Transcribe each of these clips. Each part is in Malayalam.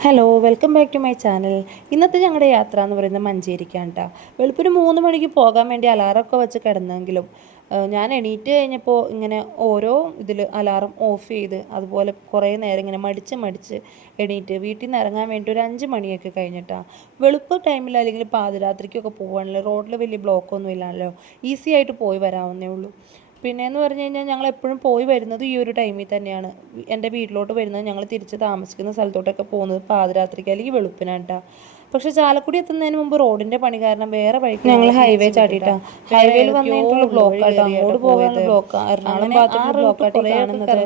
Hello welcome back to my channel ഇന്നത്തെ ഞങ്ങളുടെ യാത്ര എന്ന് പറയുന്നത് മഞ്ചേരിക്കാണ് കേട്ടോ വെളുപ്പിന് മൂന്ന് മണിക്ക് പോകാൻ വേണ്ടി അലാറമൊക്കെ വെച്ച് കിടന്നെങ്കിലും ഞാൻ എണീറ്റ് കഴിഞ്ഞപ്പോൾ ഇങ്ങനെ ഓരോ ഇതിൽ അലാറം ഓഫ് ചെയ്ത് അതുപോലെ കുറേ നേരം ഇങ്ങനെ മടിച്ച് മടിച്ച് എണീറ്റ് വീട്ടിൽ നിന്ന് ഇറങ്ങാൻ വേണ്ടി ഒരു അഞ്ച് മണിയൊക്കെ കഴിഞ്ഞിട്ടാണ് വെളുപ്പ് ടൈമിൽ അല്ലെങ്കിൽ പാതിരാത്രിക്കൊക്കെ പോവുകയാണെങ്കിൽ റോഡിൽ വലിയ ബ്ലോക്കൊന്നും ഇല്ലല്ലോ. ഈസി ആയിട്ട് പോയി വരാവുന്നേ ഉള്ളൂ. പിന്നെ എന്ന് പറഞ്ഞു കഴിഞ്ഞാൽ ഞങ്ങൾ എപ്പോഴും പോയി വരുന്നത് ഈ ഒരു ടൈമിൽ തന്നെയാണ്. എന്റെ വീട്ടിലോട്ട് വരുന്നത് ഞങ്ങൾ തിരിച്ച് താമസിക്കുന്ന സ്ഥലത്തോട്ടൊക്കെ പോകുന്നത് പാതിരാത്രിക്ക് അല്ലെങ്കിൽ വെളുപ്പിനാണ് ട്ടാ. പക്ഷെ ചാലക്കുടി എത്തുന്നതിന് മുമ്പ് റോഡിന്റെ പണി കാരണം വേറെ വഴിക്ക് ഞങ്ങൾ ഹൈവേ ചാടിയിട്ടാ ഹൈവേയിൽ വന്നിട്ടുള്ള ബ്ലോക്ക് ആയിട്ട് അങ്ങോട്ട് പോകാനുള്ള ബ്ലോക്ക് എറണാകുളം ഭാഗത്തുള്ള ബ്ലോക്ക് ആയിട്ട് കാണുന്നത്.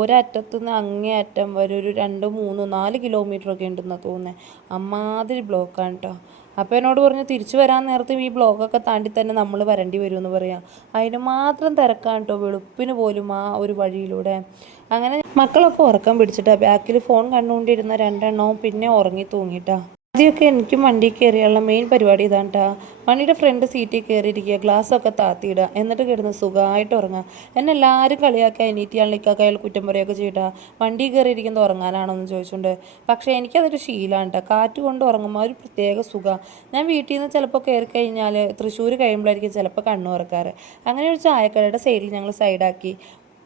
ഒരറ്റത്തു നിന്ന് അങ്ങേ അറ്റം വരെ ഒരു രണ്ട് മൂന്ന് നാല് കിലോമീറ്റർ ഒക്കെ ഉണ്ടെന്നാണ് തോന്നുന്നത് അമ്മാതിരി ബ്ലോക്കാണ് കേട്ടോ അപ്പോൾ എന്നോട് പറഞ്ഞു തിരിച്ചു വരാൻ നേരത്തും ഈ ബ്ലോക്കൊക്കെ താണ്ടി തന്നെ നമ്മൾ വരേണ്ടി എന്ന് പറയാം. അതിന് മാത്രം തിരക്കാണ് കേട്ടോ വെളുപ്പിന് പോലും ആ ഒരു വഴിയിലൂടെ. അങ്ങനെ മക്കളൊക്കെ ഉറക്കം പിടിച്ചിട്ടാണ് ബാക്കിൽ ഫോൺ കണ്ടുകൊണ്ടിരുന്ന രണ്ടെണ്ണവും പിന്നെ ഉറങ്ങി തൂങ്ങിട്ടാ. ആദ്യമൊക്കെ എനിക്കും വണ്ടി കയറിയുള്ള മെയിൻ പരിപാടി ഇതാണ് വണ്ടിയുടെ ഫ്രണ്ട് സീറ്റിൽ കയറിയിരിക്കുക ഗ്ലാസ്സൊക്കെ താത്തിയിടുക എന്നിട്ട് കിടന്ന് സുഖമായിട്ട് ഉറങ്ങുക. എന്നെ എല്ലാവരും കളിയാക്കുക എണീറ്റിയാളിക്കാക്ക അയാൾ കുറ്റം പറയുകയൊക്കെ ചെയ്യട്ടാ. വണ്ടി കയറിയിരിക്കുന്നത് ഉറങ്ങാനാണോ എന്ന് ചോദിച്ചുകൊണ്ട് പക്ഷേ എനിക്കതൊരു ശീലമാണ് കേട്ടോ കാറ്റ് കൊണ്ട് ഉറങ്ങുമ്പോൾ ഒരു പ്രത്യേക സുഖം. ഞാൻ വീട്ടിൽ നിന്ന് ചിലപ്പോൾ കയറി കഴിഞ്ഞാൽ തൃശ്ശൂർ കഴിയുമ്പോഴായിരിക്കും ചിലപ്പോൾ കണ്ണു ഉറക്കാറ് അങ്ങനെ ഒരു ചായക്കടയുടെ സൈഡിൽ ഞങ്ങൾ സൈഡാക്കി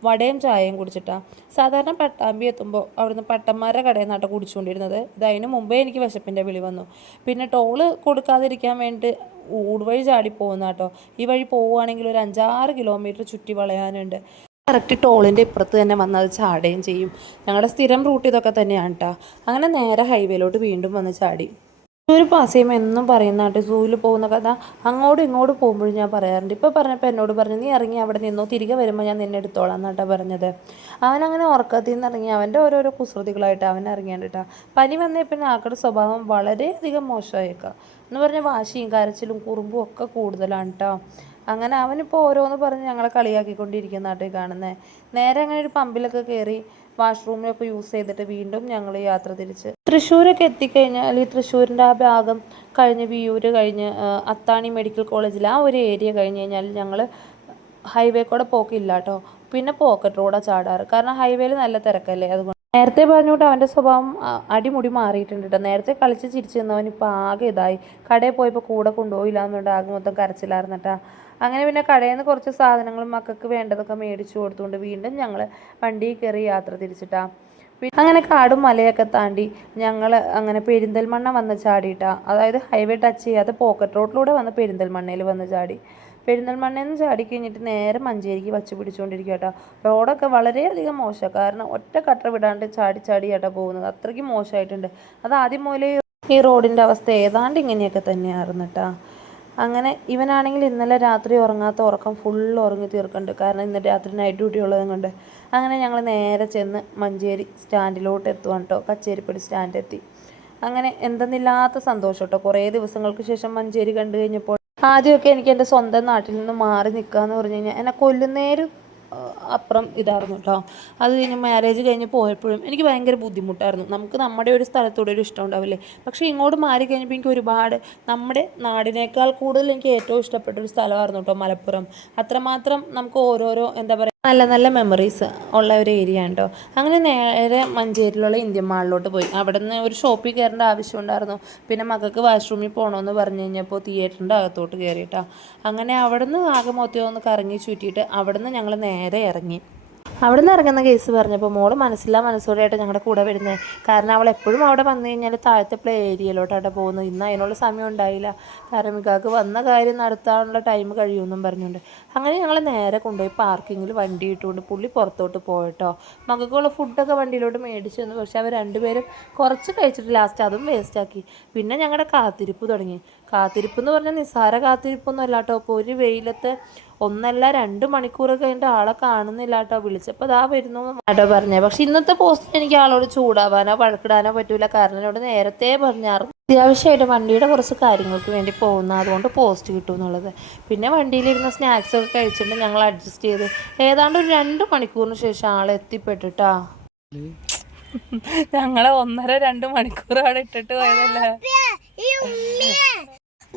വടയും ചായയും കുടിച്ചിട്ടാ. സാധാരണ പട്ടാമ്പി എത്തുമ്പോൾ അവിടുന്ന് പട്ടന്മാരുടെ കടയിൽ നിന്നാട്ടോ കുടിച്ചുകൊണ്ടിരുന്നത്. ഇത് അതിന് മുമ്പേ എനിക്ക് വിശപ്പിന്റെ വിളി വന്നു. പിന്നെ ടോൾ കൊടുക്കാതിരിക്കാൻ വേണ്ടി ഊടുവഴി ചാടി പോകുന്ന കേട്ടോ ഈ വഴി പോവുകയാണെങ്കിൽ ഒരു അഞ്ചാറ് കിലോമീറ്റർ ചുറ്റി വളയാനുണ്ട്. കറക്റ്റ് ടോളിന്റെ ഇപ്പുറത്ത് തന്നെ വന്ന് അത് ചാടുകയും ചെയ്യും. ഞങ്ങളുടെ സ്ഥിരം റൂട്ട് ഇതൊക്കെ തന്നെയാണ് കേട്ടോ അങ്ങനെ നേരെ ഹൈവേയിലോട്ട് വീണ്ടും വന്ന് ചാടി. ഒരു പാസ് എന്നും എന്നും പറയുന്നതായിട്ട് സൂവിൽ പോകുന്ന കഥ അങ്ങോട്ടും ഇങ്ങോട്ടും പോകുമ്പോഴും ഞാൻ പറയാറുണ്ട്. ഇപ്പോൾ പറഞ്ഞപ്പോൾ എന്നോട് പറഞ്ഞു നീ ഇറങ്ങി അവിടെ നിന്നോ തിരികെ വരുമ്പോൾ ഞാൻ നിന്നെ എടുത്തോളാം എന്നാട്ടാ പറഞ്ഞത്. അവനങ്ങനെ ഉറക്കത്തിൽ നിന്ന് ഇറങ്ങി അവന്റെ ഓരോരോ കുസൃതികളായിട്ട് അവൻ ഇറങ്ങിയാണ്ടിട്ടാ പനി വന്നേ പിന്നെ ആക്കടെ സ്വഭാവം വളരെയധികം മോശമായേക്കാം. എന്ന് പറഞ്ഞാൽ വാശിയും കരച്ചിലും കുറുമ്പും ഒക്കെ കൂടുതലാണ് കേട്ടോ അങ്ങനെ അവനിപ്പോൾ ഓരോന്ന് പറഞ്ഞ് ഞങ്ങളെ കളിയാക്കിക്കൊണ്ടിരിക്കുന്ന നാട്ടിൽ കാണുന്നത് നേരെ അങ്ങനെ ഒരു പമ്പിലൊക്കെ കയറി വാഷ്റൂമിലൊക്കെ യൂസ് ചെയ്തിട്ട് വീണ്ടും ഞങ്ങൾ യാത്ര തിരിച്ച് തൃശ്ശൂരൊക്കെ എത്തിക്കഴിഞ്ഞാൽ ഈ തൃശ്ശൂരിന്റെ ആ ഭാഗം കഴിഞ്ഞ് വിയൂര് കഴിഞ്ഞ് അത്താണി മെഡിക്കൽ കോളേജിൽ ആ ഒരു ഏരിയ കഴിഞ്ഞ് കഴിഞ്ഞാൽ ഞങ്ങൾ ഹൈവേ കൂടെ പോക്കില്ല കേട്ടോ. പിന്നെ പോക്കറ്റ് റോഡാണ് ചാടാറ്. കാരണം ഹൈവേയിൽ നല്ല തിരക്കല്ലേ. അതുകൊണ്ട് നേരത്തെ പറഞ്ഞുകൊണ്ട് അവന്റെ സ്വഭാവം അടിമുടി മാറിയിട്ടുണ്ട് കേട്ടോ. നേരത്തെ കളിച്ച് ചിരിച്ചു നിന്നവൻ ഇപ്പോൾ ആകെ ഇതായി. കടയിൽ പോയപ്പോൾ കൂടെ കൊണ്ടുപോയില്ല എന്നുകൊണ്ട് ആകെ മൊത്തം കരച്ചിലായിരുന്നിട്ടാ അങ്ങനെ പിന്നെ കടയിൽ നിന്ന് കുറച്ച് സാധനങ്ങളും മക്കൾക്ക് വേണ്ടതൊക്കെ മേടിച്ചു കൊടുത്തുകൊണ്ട് വീണ്ടും ഞങ്ങൾ വണ്ടിയിൽ കയറി യാത്ര തിരിച്ചിട്ടാ. പി- അങ്ങനെ കാടും മലയൊക്കെ താണ്ടി ഞങ്ങൾ അങ്ങനെ പെരിന്തൽമണ്ണ വന്ന് ചാടിയിട്ടാ. അതായത് ഹൈവേ ടച്ച് ചെയ്യാതെ പോക്കറ്റ് റോഡിലൂടെ വന്ന് പെരിന്തൽമണ്ണയിൽ വന്ന് ചാടി. പെരിന്തൽമണ്ണയിൽ നിന്ന് ചാടി കഴിഞ്ഞിട്ട് നേരെ മഞ്ചേരിക്ക് വച്ച് പിടിച്ചുകൊണ്ടിരിക്കുക കേട്ടോ റോഡൊക്കെ വളരെയധികം മോശമാണ് കാരണം ഒറ്റ കട്ടർ വിടാണ്ട് ചാടി ചാടി കേട്ടോ പോകുന്നത്. അത്രയ്ക്ക് മോശമായിട്ടുണ്ട് അത് ആദ്യം മുതലേ ഈ റോഡിന്റെ അവസ്ഥ ഏതാണ്ട് ഇങ്ങനെയൊക്കെ തന്നെയായിരുന്നു കേട്ടോ അങ്ങനെ ഇവനാണെങ്കിൽ ഇന്നലെ രാത്രി ഉറങ്ങാത്ത ഉറക്കം ഫുൾ ഉറങ്ങി തീർക്കുന്നുണ്ട് കാരണം ഇന്ന് രാത്രി നൈറ്റ് ഡ്യൂട്ടി ഉള്ളതും കൊണ്ട് അങ്ങനെ ഞങ്ങൾ നേരെ ചെന്ന് മഞ്ചേരി സ്റ്റാൻഡിലോട്ട് എത്തുവാണ് കേട്ടോ കച്ചേരിപ്പടി സ്റ്റാൻഡ് എത്തി അങ്ങനെ എന്തെന്നില്ലാത്ത സന്തോഷം കേട്ടോ കുറേ ദിവസങ്ങൾക്ക് ശേഷം മഞ്ചേരി കണ്ടു കഴിഞ്ഞപ്പോൾ ആദ്യമൊക്കെ എനിക്ക് എന്റെ സ്വന്തം നാട്ടിൽ നിന്ന് മാറി നിൽക്കാന്ന് പറഞ്ഞു കഴിഞ്ഞാൽ എന്നെ കൊല്ലുന്നേരം അപ്പുറം ഇതായിരുന്നു കേട്ടോ അത് കഴിഞ്ഞ് മാരേജ് കഴിഞ്ഞ് പോയപ്പോഴും എനിക്ക് ഭയങ്കര ബുദ്ധിമുട്ടായിരുന്നു. നമുക്ക് നമ്മുടെ ഒരു സ്ഥലത്തൂടെ ഒരു ഇഷ്ടം ഉണ്ടാവില്ലേ? പക്ഷേ ഇങ്ങോട്ട് മാറി കഴിഞ്ഞപ്പോൾ എനിക്ക് ഒരുപാട് നമ്മുടെ നാടിനേക്കാൾ കൂടുതൽ എനിക്ക് ഏറ്റവും ഇഷ്ടപ്പെട്ട ഒരു സ്ഥലമായിരുന്നു കേട്ടോ മലപ്പുറം. അത്രമാത്രം നമുക്ക് ഓരോരോ എന്താ പറയുക നല്ല നല്ല മെമ്മറീസ് ഉള്ള ഒരു ഏരിയ ഉണ്ടോ അങ്ങനെ നേരെ മഞ്ചേരിയിലുള്ള ഇന്ത്യൻ മാളിലോട്ട് പോയി. അവിടെ നിന്ന് ഒരു ഷോപ്പിൽ കയറേണ്ട ആവശ്യം ഉണ്ടായിരുന്നു. പിന്നെ മകൾക്ക് വാഷ്റൂമിൽ പോകണമെന്ന് പറഞ്ഞു കഴിഞ്ഞപ്പോൾ തിയേറ്ററിന്റെ അകത്തോട്ട് കയറിയിട്ടാണ് അങ്ങനെ അവിടെ നിന്ന് ആകെ മൊത്തം ഒന്ന് കറങ്ങി ചുറ്റിയിട്ട് അവിടെ നിന്ന് ഞങ്ങൾ നേരെ ഇറങ്ങി. അവിടെ നിന്ന് ഇറങ്ങുന്ന കേസ് പറഞ്ഞപ്പോൾ മോൾ മനസ്സില്ലാ മനസ്സോടെയായിട്ട് ഞങ്ങളുടെ കൂടെ വരുന്നത് കാരണം അവൾ എപ്പോഴും അവിടെ വന്നു കഴിഞ്ഞാൽ താഴത്തെ പ്ലേ ഏരിയയിലോട്ടാണ് പോകുന്നത്. ഇന്ന് അതിനുള്ള സമയം ഉണ്ടായില്ല. കാരണം മിക്കാക്ക് വന്ന കാര്യം നടത്താനുള്ള ടൈം കഴിയുമെന്നും പറഞ്ഞുകൊണ്ട്. അങ്ങനെ ഞങ്ങൾ നേരെ കൊണ്ടുപോയി പാർക്കിങ്ങിൽ വണ്ടി ഇട്ടുകൊണ്ട് പുള്ളി പുറത്തോട്ട് പോയിട്ടോ. മകൾക്കുള്ള ഫുഡൊക്കെ വണ്ടിയിലോട്ട് മേടിച്ചു തന്നു. പക്ഷേ അവർ രണ്ടുപേരും കുറച്ച് കഴിച്ചിട്ട് ലാസ്റ്റ് അതും വേസ്റ്റാക്കി പിന്നെ ഞങ്ങളുടെ കാത്തിരിപ്പ് തുടങ്ങി. കാത്തിരിപ്പ് എന്ന് പറഞ്ഞാൽ നിസ്സാര കാത്തിരിപ്പൊന്നും അല്ല കേട്ടോ അപ്പോൾ ഒരു വെയിലത്ത് ഒന്നല്ല രണ്ട് മണിക്കൂർ കഴിഞ്ഞിട്ട് ആളെ കാണുന്നില്ല കേട്ടോ വിളിച്ചപ്പോൾ അതാ വരുന്നു കേട്ടോ പറഞ്ഞത് പക്ഷെ ഇന്നത്തെ പോസ്റ്റിൽ എനിക്ക് ആളോട് ചൂടാവാനോ വഴക്കിടാനോ പറ്റൂല. കാരണം എന്നോട് നേരത്തെ പറഞ്ഞായിരുന്നു അത്യാവശ്യമായിട്ട് വണ്ടിയുടെ കുറച്ച് കാര്യങ്ങൾക്ക് വേണ്ടി പോകുന്ന അതുകൊണ്ട് പോസ്റ്റ് കിട്ടും എന്നുള്ളത്. പിന്നെ വണ്ടിയിലിരുന്ന സ്നാക്സ് ഒക്കെ കഴിച്ചിട്ട് ഞങ്ങൾ അഡ്ജസ്റ്റ് ചെയ്ത് ഏതാണ്ട് ഒരു രണ്ട് മണിക്കൂറിന് ശേഷം ആളെ എത്തിപ്പെട്ടിട്ടാ. ഞങ്ങളെ ഒന്നര രണ്ട് മണിക്കൂർ അവിടെ ഇട്ടിട്ട് പോയതല്ലേ? ഈ ഉമ്മിയെ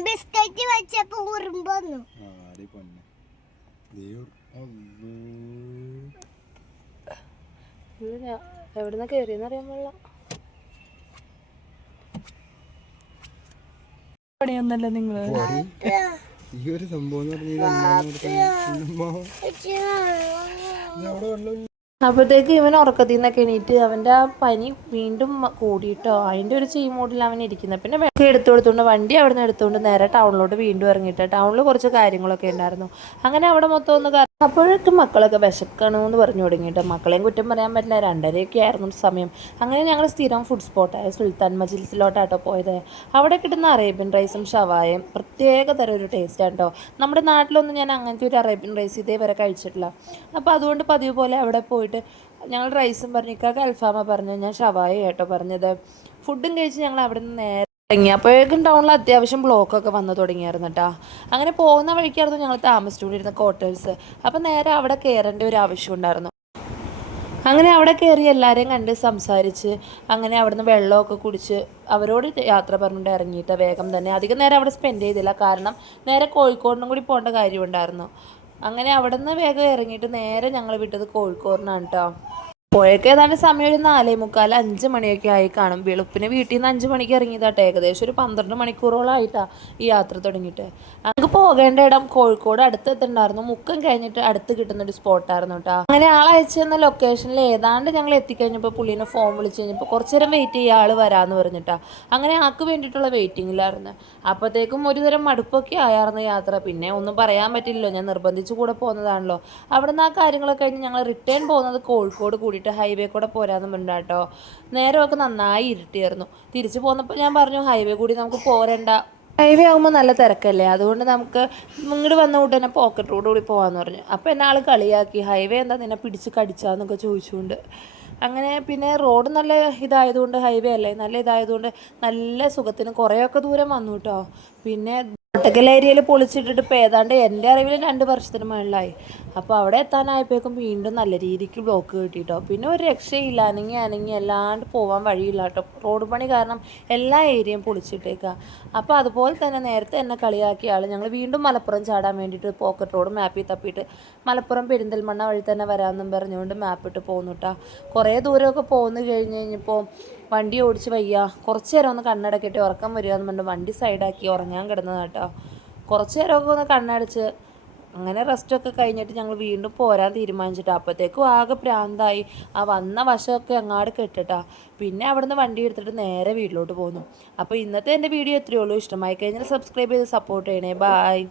ബിസ്ക്കറ്റ് വെച്ചപ്പോ ഉറുമ്പൊന്നു എവിടുന്ന കേറിയെന്ന് അറിയാൻ പാടില്ല. നിങ്ങൾ? ഈ ഒരു സംഭവം എന്ന് അപ്പോഴത്തേക്ക് ഇവൻ ഉറക്കത്തിൽ നിന്നൊക്കെ എണീറ്റ് അവന്റെ ആ പനി വീണ്ടും കൂടിയിട്ടോ? അതിന്റെ ഒരു ചീമൂടിൽ അവൻ ഇരിക്കുന്നത്. പിന്നെ വെള്ളം എടുത്തു കൊടുത്തുകൊണ്ട് വണ്ടി അവിടെ നിന്ന് എടുത്തുകൊണ്ട് നേരെ ടൗണിലോട്ട് വീണ്ടും ഇറങ്ങിയിട്ട് ടൗണിൽ കുറച്ച് കാര്യങ്ങളൊക്കെ ഉണ്ടായിരുന്നു. അങ്ങനെ അവിടെ മൊത്തം ഒന്ന് അപ്പോഴേക്കും മക്കളൊക്കെ വിശക്കണമെന്ന് പറഞ്ഞു തുടങ്ങിയിട്ട്. മക്കളെയും കുറ്റം പറയാൻ പറ്റില്ല. രണ്ടരയൊക്കെ ആയിരുന്നു സമയം. അങ്ങനെ ഞങ്ങൾ സ്ഥിരം ഫുഡ് സ്പോട്ടായ സുൽത്താൻ മജിൽസിലോട്ടാട്ടോ പോയത്. അവിടെ കിട്ടുന്ന അറേബ്യൻ റൈസും ഷവായും പ്രത്യേക തരം ഒരു ടേസ്റ്റ് കേട്ടോ നമ്മുടെ നാട്ടിലൊന്നും ഞാൻ അങ്ങനത്തെ ഒരു അറേബ്യൻ റൈസ് ഇതേ വരെ കഴിച്ചിട്ടില്ല. അപ്പോൾ അതുകൊണ്ട് പതിവ് പോലെ അവിടെ പോയിട്ട് ഞങ്ങൾ റൈസും പറഞ്ഞു ഇക്കാക്ക് അൽഫാമ പറഞ്ഞു ഞാൻ ഷവായ കേട്ടോ പറഞ്ഞത്. ഫുഡും കഴിച്ച് ഞങ്ങൾ അവിടെ നിന്ന് നേരെ തുടങ്ങി അപ്പോഴേക്കും ടൗണിൽ അത്യാവശ്യം ബ്ലോക്കൊക്കെ വന്നു തുടങ്ങിയായിരുന്നു കേട്ടോ അങ്ങനെ പോകുന്ന വഴിക്കായിരുന്നു ഞങ്ങൾ താമസിച്ചുകൊണ്ടിരുന്ന ക്വാർട്ടേഴ്സ് അപ്പം നേരെ അവിടെ കയറേണ്ട ഒരു ആവശ്യം ഉണ്ടായിരുന്നു. അങ്ങനെ അവിടെ കയറി എല്ലാവരെയും കണ്ട് സംസാരിച്ച് അങ്ങനെ അവിടുന്ന് വെള്ളമൊക്കെ കുടിച്ച് അവരോട് യാത്ര പറഞ്ഞിട്ട് ഇറങ്ങിയിട്ട് വേഗം തന്നെ. അധികം നേരം അവിടെ സ്പെൻഡ് ചെയ്തില്ല. കാരണം നേരെ കോഴിക്കോടിനും കൂടി പോകേണ്ട കാര്യമുണ്ടായിരുന്നു അങ്ങനെ അവിടെ നിന്ന് വേഗം ഇറങ്ങിയിട്ട് നേരെ ഞങ്ങൾ വിട്ടത് കോഴിക്കോടിനാണ് കേട്ടോ പോയൊക്കെ ഏതാണ്ട് സമയം ഒരു നാലേ മുക്കാൽ അഞ്ച് മണിയൊക്കെ ആയി കാണും. വെളുപ്പിന് വീട്ടിൽ നിന്ന് അഞ്ച് മണിക്ക് ഇറങ്ങിയതാട്ടെ. ഏകദേശം ഒരു പന്ത്രണ്ട് മണിക്കൂറോളമായിട്ടാ ഈ യാത്ര തുടങ്ങിയിട്ട്. ഞങ്ങൾക്ക് പോകേണ്ട ഇടം കോഴിക്കോട് അടുത്തെത്തുണ്ടായിരുന്നു മുക്കം കഴിഞ്ഞിട്ട് അടുത്ത് കിട്ടുന്ന ഒരു സ്പോട്ടായിരുന്നു കേട്ടോ അങ്ങനെ ആളയച്ചു തന്ന ലൊക്കേഷനിൽ ഏതാണ്ട് ഞങ്ങൾ എത്തിക്കഴിഞ്ഞപ്പോൾ പുള്ളീനെ ഫോൺ വിളിച്ച് കഴിഞ്ഞപ്പോൾ കുറച്ച് നേരം വെയിറ്റ് ചെയ്യുക ആൾ വരാമെന്ന് പറഞ്ഞിട്ടാ. അങ്ങനെ ആൾക്ക് വേണ്ടിയിട്ടുള്ള വെയിറ്റിങ്ങിലായിരുന്നു അപ്പോഴത്തേക്കും ഒരുതരം മടുപ്പൊക്കെ ആയായിരുന്നു യാത്ര. പിന്നെ ഒന്നും പറയാൻ പറ്റില്ലല്ലോ. ഞാൻ നിർബന്ധിച്ചു കൂടെ പോകുന്നതാണല്ലോ അവിടെ നിന്ന് ആ കാര്യങ്ങളൊക്കെ കഴിഞ്ഞ് ഞങ്ങൾ റിട്ടേൺ പോകുന്നത് കോഴിക്കോട് കൂടിയിട്ട് ഹൈവേ കൂടെ പോരാന്ന് പറഞ്ഞാട്ടോ നേരമൊക്കെ നന്നായി ഇരുട്ടിയായിരുന്നു. തിരിച്ചു പോന്നപ്പോൾ ഞാൻ പറഞ്ഞു ഹൈവേ കൂടി നമുക്ക് പോരണ്ട. ഹൈവേ ആകുമ്പോൾ നല്ല തിരക്കല്ലേ? അതുകൊണ്ട് നമുക്ക് ഇങ്ങോട്ട് വന്ന കൂട്ട് തന്നെ പോക്കറ്റ് റോഡ് കൂടി പോകാമെന്ന് പറഞ്ഞു. അപ്പോൾ എന്നെ ആൾ കളിയാക്കി. ഹൈവേ എന്താ നിന്നെ പിടിച്ച് കടിച്ചാന്നൊക്കെ ചോദിച്ചുകൊണ്ട് അങ്ങനെ പിന്നെ റോഡ് നല്ല ഇതായതുകൊണ്ട് ഹൈവേ അല്ലേ? നല്ല ഇതായതുകൊണ്ട് നല്ല സുഖത്തിന് കുറേയൊക്കെ ദൂരം വന്നു കേട്ടോ. പിന്നെ കോട്ടക്കൽ ഏരിയയിൽ പൊളിച്ചിട്ടിട്ട് ഇപ്പോൾ ഏതാണ്ട് എന്റെ അറിവിൽ രണ്ട് വർഷത്തിന് മുകളിലായി. അപ്പോൾ അവിടെ എത്താനായപ്പോഴേക്കും വീണ്ടും നല്ല രീതിക്ക് ബ്ലോക്ക് കിട്ടിയിട്ടോ പിന്നെ ഒരു രക്ഷയില്ല. അനങ്ങി അനങ്ങി അല്ലാണ്ട് പോകാൻ വഴിയില്ല കേട്ടോ. റോഡ് പണി കാരണം എല്ലാ ഏരിയയും പൊളിച്ചിട്ടേക്കുക അപ്പോൾ അതുപോലെ തന്നെ നേരത്തെ എന്നെ കളിയാക്കിയ ആൾ ഞങ്ങൾ വീണ്ടും മലപ്പുറം ചാടാൻ വേണ്ടിയിട്ട് പോക്കറ്റ് റോഡ് മാപ്പിൽ തപ്പിയിട്ട് മലപ്പുറം പെരിന്തൽമണ്ണ വഴി തന്നെ വരാമെന്നും പറഞ്ഞുകൊണ്ട് മാപ്പിട്ട് പോന്നു കേട്ടോ. കുറേ ദൂരമൊക്കെ പോകുന്നു കഴിഞ്ഞ് കഴിഞ്ഞപ്പോൾ വണ്ടി ഓടിച്ച് വയ്യ. കുറച്ച് നേരം ഒന്ന് കണ്ണടക്കിയിട്ട് ഉറക്കം വരിക എന്ന് പറഞ്ഞു വണ്ടി സൈഡാക്കി ഉറങ്ങാൻ കിടന്നതാണ് കേട്ടോ കുറച്ച് നേരമൊക്കെ ഒന്ന് കണ്ണടച്ച് അങ്ങനെ റെസ്റ്റൊക്കെ കഴിഞ്ഞിട്ട് ഞങ്ങൾ വീണ്ടും പോരാൻ തീരുമാനിച്ചിട്ട് അപ്പോഴത്തേക്കും ആകെ പ്രാന്തായി. ആ വന്ന വശമൊക്കെ അങ്ങാട് കെട്ടിട്ടാ. പിന്നെ അവിടുന്ന് വണ്ടി എടുത്തിട്ട് നേരെ വീട്ടിലോട്ട് പോന്നു. അപ്പോൾ ഇന്നത്തെ എന്റെ വീഡിയോ എത്രയേ ഉള്ളൂ. ഇഷ്ടമായി കഴിഞ്ഞാൽ സബ്സ്ക്രൈബ് ചെയ്ത് സപ്പോർട്ട് ചെയ്യണേ. ബായ്